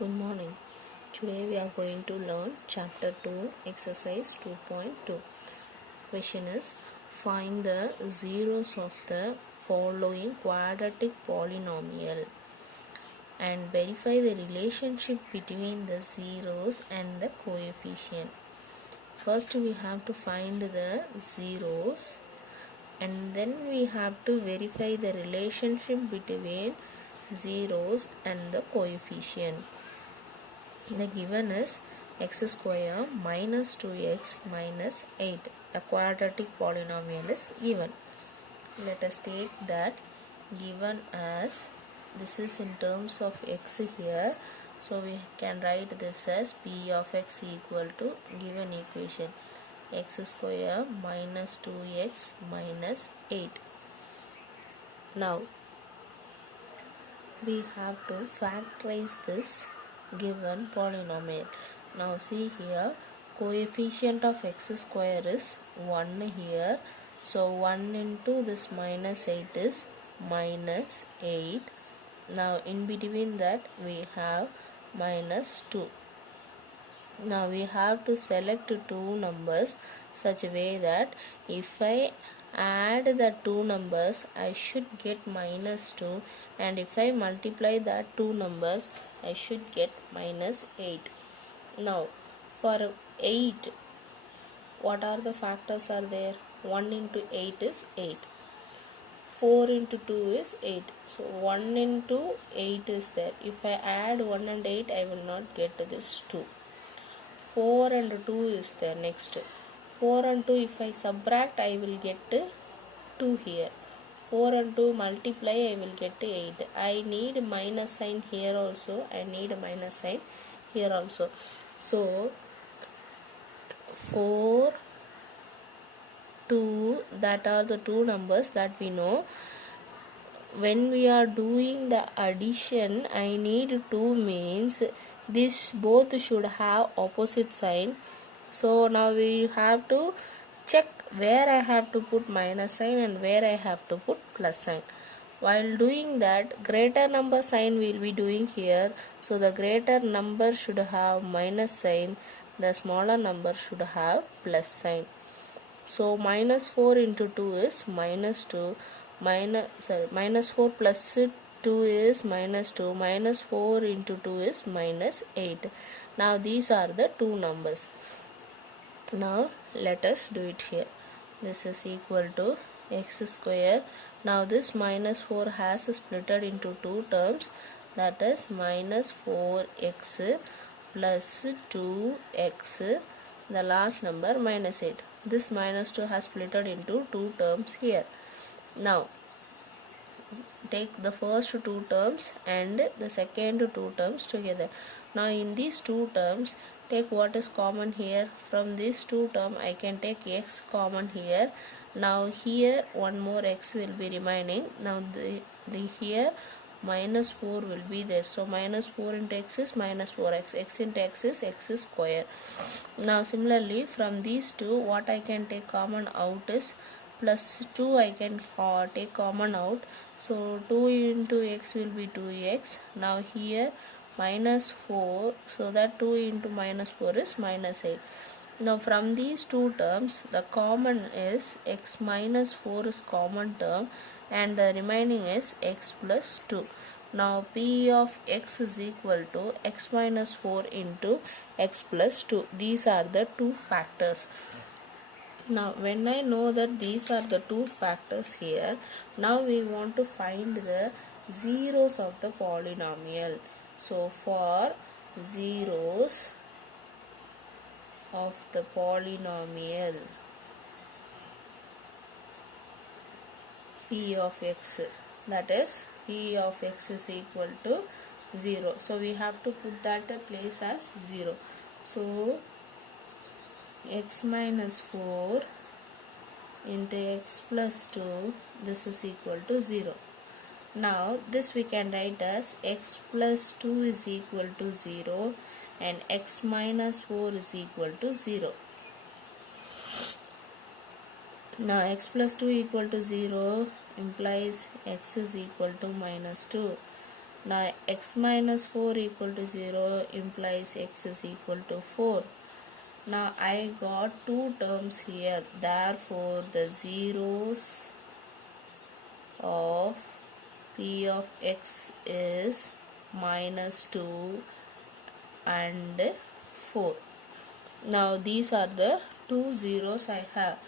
Good morning. Today we are going to learn chapter 2 exercise 2.2. Question is, find the zeros of the following quadratic polynomial and verify the relationship between the zeros and the coefficient. First we have to find the zeros and then we have to verify the relationship between zeros and the coefficient. The given is x square minus 2x minus 8. A quadratic polynomial is given. Let us take that given as, this is in terms of x here, so we can write this as p of x equal to given equation x square minus 2x minus 8. Now we have to factorize this given polynomial. Now see here, coefficient of x square is 1 here, so 1 into this minus 8 is minus 8. Now in between that we have minus 2. Now we have to select two numbers such a way that if I add the two numbers I should get minus 2, and if I multiply that two numbers I should get minus 8. Now for 8, what are the factors are there? 1 into 8 is 8. 4 into 2 is 8. So 1 into 8 is there. If I add 1 and 8 I will not get this 2. 4 and 2 is there next. 4 and 2 if I subtract I will get 2 here. 4 and 2 multiply I will get 8. I need minus sign here also. I need a minus sign here also. So 4, 2, that are the two numbers that we know. When we are doing the addition, I need 2 means this both should have opposite sign. So now we have to check where I have to put minus sign and where I have to put plus sign. While doing that, greater number sign we will be doing here. So the greater number should have minus sign, the smaller number should have plus sign. So minus 4 into 2 is minus 2. Minus 4 plus 2 is minus 2. Minus 4 into 2 is minus 8. Now these are the two numbers. Now let us do it here. This is equal to x square. Now this minus 4 has splitted into two terms, that is minus 4x plus 2x, the last number minus 8. This minus 2 has splitted into two terms here. Now take the first two terms and the second two terms together. Now in these two terms, take what is common here. From these two terms I can take x common here. Now here one more x will be remaining. Now the here minus 4 will be there. So minus 4 into x is minus 4x. X into x is x square. Now similarly from these two, what I can take common out is plus 2 I can take common out. So 2 into x will be 2x. Now here minus 4, so that 2 into minus 4 is minus 8. Now from these two terms the common is x minus 4 is common term and the remaining is x plus 2. Now p of x is equal to x minus 4 into x plus 2. These are the two factors. Now when I know that these are the two factors here, now we want to find the zeros of the polynomial. So for zeros of the polynomial p of x, that is p of x is equal to 0. So we have to put that place as 0. So x minus 4 into x plus 2, this is equal to 0. Now this we can write as x plus 2 is equal to 0 and x minus 4 is equal to 0. Now x plus 2 equal to 0 implies x is equal to minus 2. Now x minus 4 equal to 0 implies x is equal to 4. Now I got two terms here, therefore the zeros of p of x is minus 2 and 4. Now these are the two zeros I have.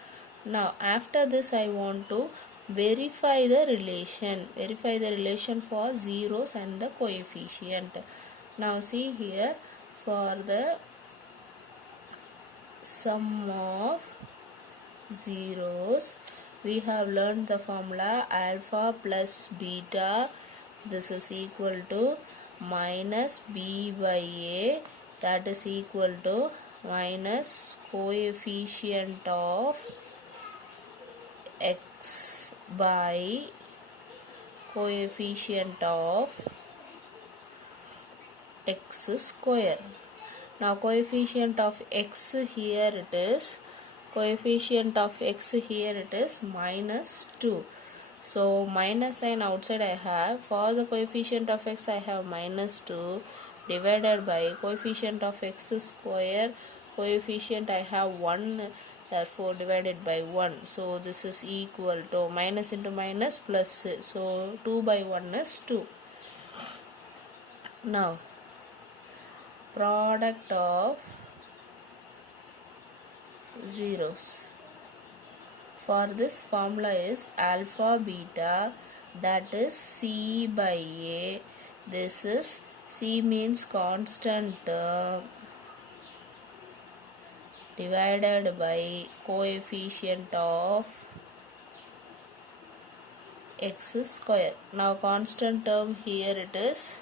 Now after this I want to verify the relation for zeros and the coefficient. Now see here, for the sum of zeros we have learned the formula alpha plus beta, this is equal to minus b by a, that is equal to minus coefficient of x by coefficient of x square. Now coefficient of x here it is, minus 2. So minus sign outside I have, for the coefficient of x I have minus 2 divided by coefficient of x square, coefficient I have 1, therefore divided by 1. So this is equal to minus into minus plus, so 2 by 1 is 2. Now product of zeros, for this formula is alpha beta, that is c by a, this is c means constant term divided by coefficient of x square. Now constant term here it is,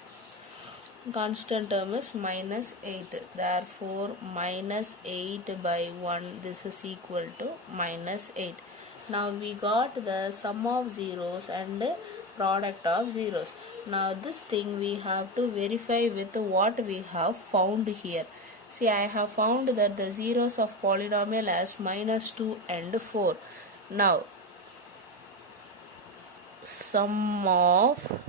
constant term is minus 8, therefore minus 8 by 1, this is equal to minus 8. Now we got the sum of zeros and product of zeros. Now this thing we have to verify with what we have found here. See, I have found that the zeros of polynomial as minus 2 and 4. Now sum of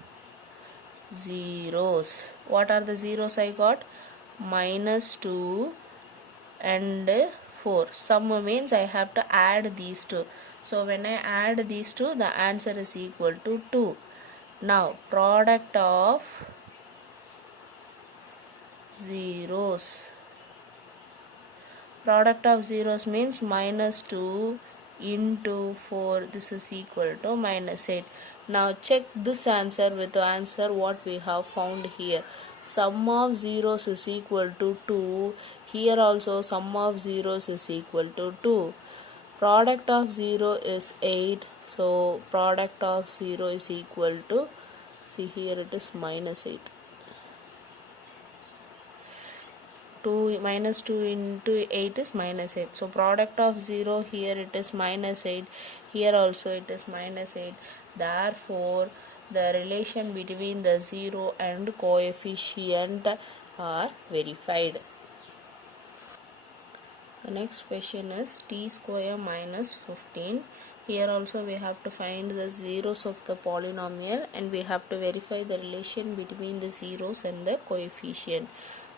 zeros, what are the zeros I got? Minus 2 and 4. Sum means I have to add these two. So when I add these two, the answer is equal to 2. Now product of zeros, product of zeros means minus 2 into 4, this is equal to minus 8. Now check this answer with the answer what we have found here. Sum of zeros is equal to 2. Here also sum of zeros is equal to 2. Product of 0 is 8. So product of 0 is equal to, see here it is minus 8. 2 minus 2 into 8 is minus 8. So product of 0 here it is minus 8. Here also it is minus 8. Therefore the relation between the 0 and coefficient are verified. The next question is t square minus 15. Here also we have to find the zeros of the polynomial and we have to verify the relation between the zeros and the coefficient.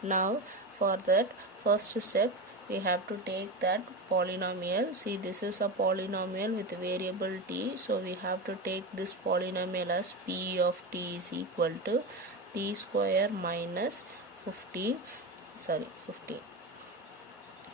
Now for that, first step we have to take that polynomial. See, this is a polynomial with variable t, so we have to take this polynomial as p of t is equal to t square minus 15.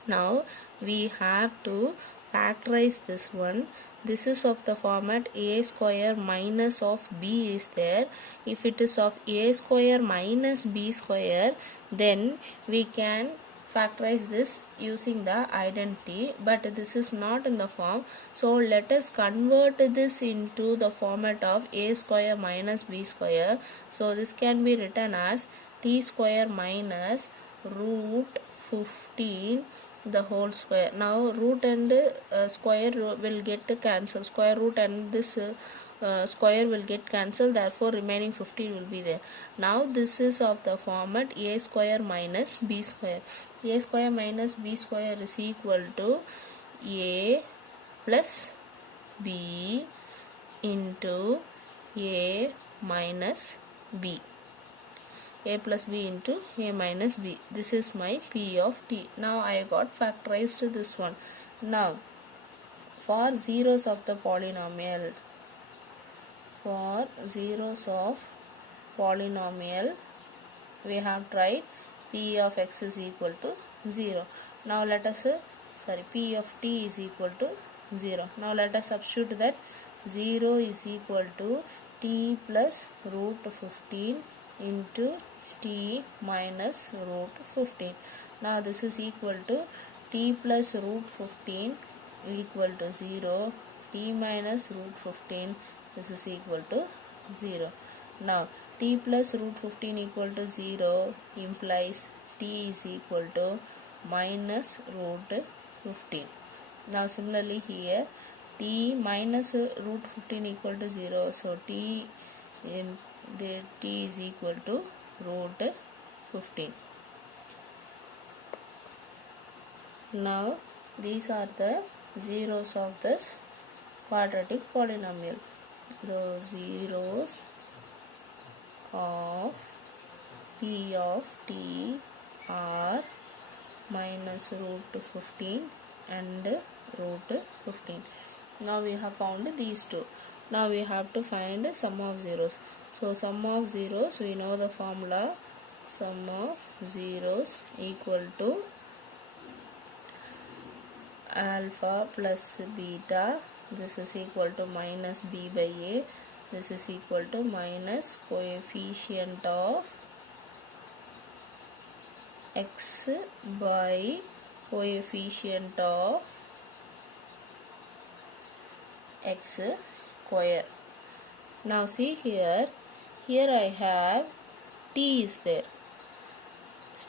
Now we have to factorize this one. This is of the format a square minus of b is there. If it is of a square minus b square, then we can factorize this using the identity, but this is not in the form. So let us convert this into the format of a square minus b square. So this can be written as t square minus root 15 the whole square. Now root and square will get cancelled, square root and this square will get cancelled, therefore remaining 15 will be there. Now this is of the format a square minus b square. A square minus b square is equal to a plus b into a minus b. a plus b into a minus b. This is my p of t. Now I got factorized this one. Now for zeros of the polynomial, for zeros of polynomial, we have tried p of x is equal to 0. Now let us p of t is equal to 0. Now let us substitute that 0 is equal to t plus root 15 into t minus root 15. Now this is equal to t plus root 15 equal to 0, t minus root 15, this is equal to 0. Now t plus root 15 equal to 0 implies t is equal to minus root 15. Now similarly here t minus root 15 equal to 0, so t is equal to root 15. Now these are the zeros of this quadratic polynomial. The zeros of p of t are minus root 15 and root 15. Now we have found these two. Now we have to find sum of zeros. So sum of zeros, we know the formula. Sum of zeros equal to alpha plus beta, this is equal to minus b by a, this is equal to minus coefficient of x by coefficient of x square. Now see here I have t is there,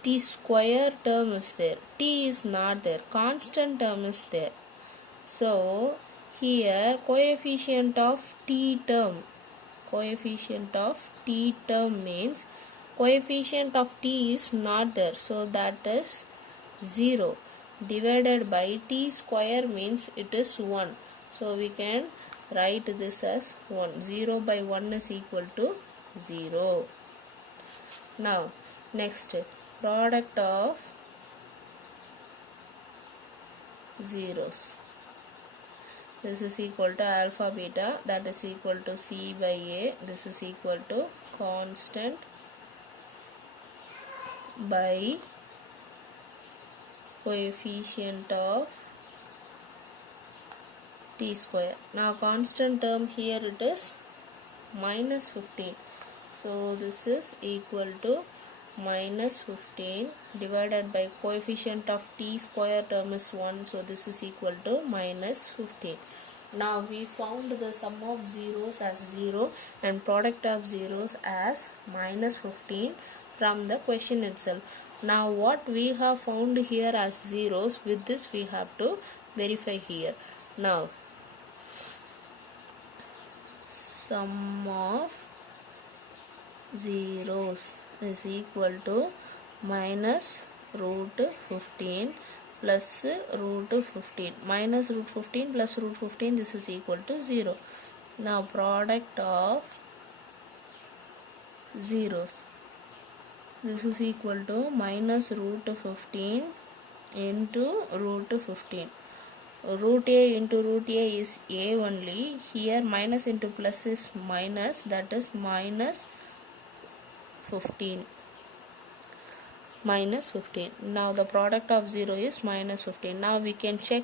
t square term is there, t is not there, constant term is there. So here coefficient of t term means coefficient of t is not there, so that is 0 divided by t square means it is 1. So we can write this as 1. 0 by 1 is equal to 0. Now next, product of zeros. This is equal to alpha beta, that is equal to c by a, this is equal to constant by coefficient of t square. Now constant term here it is minus 15. So this is equal to minus 15 divided by coefficient of t square term is 1. So this is equal to minus 15. Now we found the sum of zeros as 0 and product of zeros as minus 15 from the question itself. Now what we have found here as zeros, with this we have to verify here. Now sum of zeros is equal to minus root 15 plus root 15. Minus root 15 plus root 15, this is equal to 0. Now product of zeros, this is equal to minus root 15 into root 15. Root a into root a is a only. Here minus into plus is minus, that is minus 15. Minus 15. Now the product of 0 is minus 15. Now we can check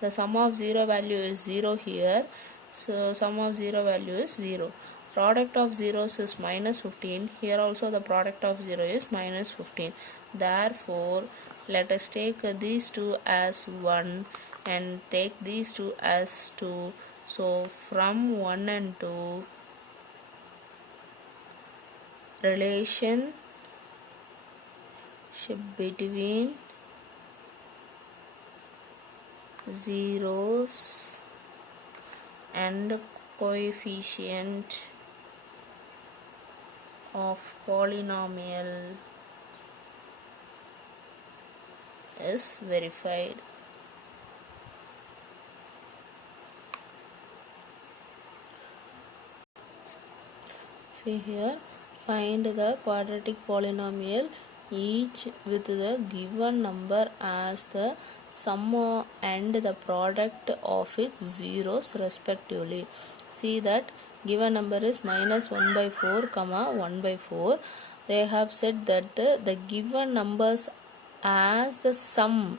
the sum of 0 value is 0 here. So sum of 0 value is 0. Product of zeros is minus 15. Here also the product of 0 is minus 15. Therefore let us take these two as 1 and take these two as 2. So from 1 and 2, relationship between zeros and coefficient of polynomial is verified. See here, Find the quadratic polynomial each with the given number as the sum and the product of its zeros respectively. See that given number is minus 1 by 4 comma 1 by 4. They have said that the given numbers as the sum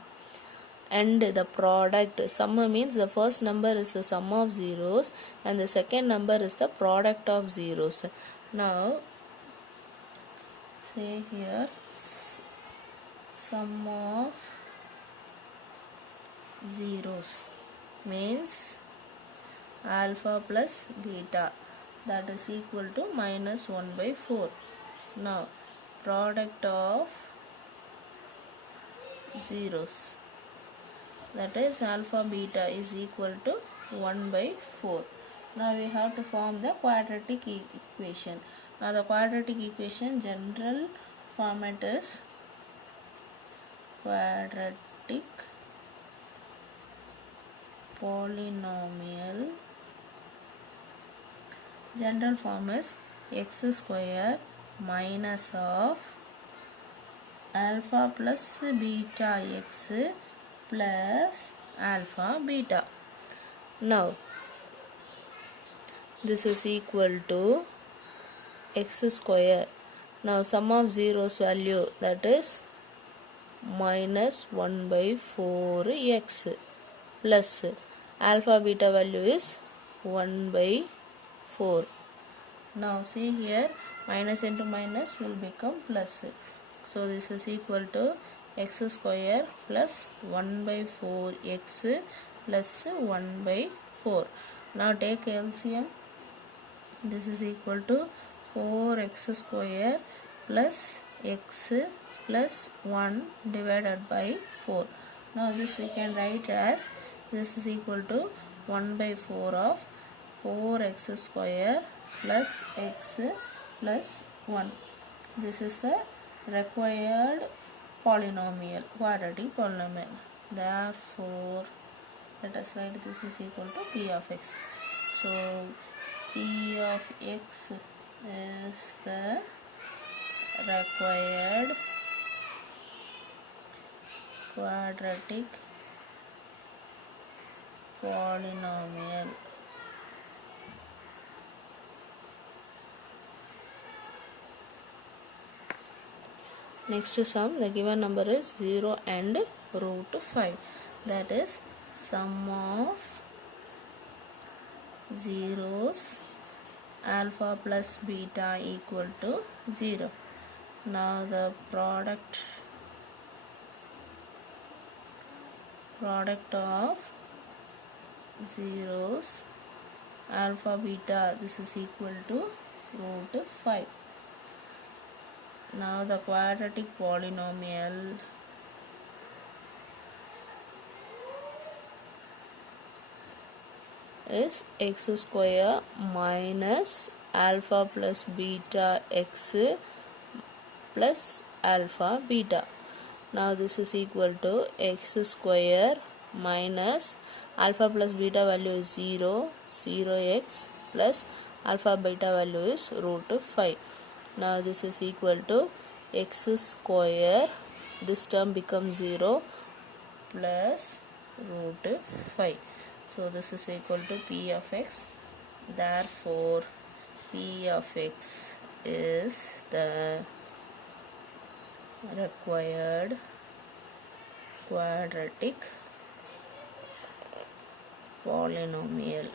and the product. Sum means the first number is the sum of zeros and the second number is the product of zeros. Now say here sum of zeros means alpha plus beta, that is equal to minus 1 by 4. Now product of zeros, that is alpha beta, is equal to 1 by 4. Now we have to form the quadratic equation. Now the quadratic equation general format is quadratic polynomial. General form is x square minus of alpha plus beta x plus alpha beta. Now this is equal to x square. Now sum of zeros value, that is minus 1 by 4x plus alpha beta value is 1 by 4. Now see here, minus into minus will become plus. So this is equal to x square plus 1 by 4x plus 1 by 4. Now take LCM. This is equal to 4x square plus x plus 1 divided by 4. Now this we can write as, this is equal to 1 by 4 of 4x square plus x plus 1. This is the required polynomial, quadratic polynomial. Therefore let us write this is equal to p of x. So p of x is the required quadratic polynomial. Next sum, the given number is 0 and root 5. That is sum of zeros alpha plus beta equal to 0. Now the product of zeros alpha beta, this is equal to root 5. Now the quadratic polynomial is x square minus alpha plus beta x plus alpha beta. Now this is equal to x square minus alpha plus beta value is 0, 0x plus alpha beta value is root 5. Now this is equal to x square, this term becomes 0 plus root 5. So this is equal to p of x. Therefore p of x is the required quadratic polynomial.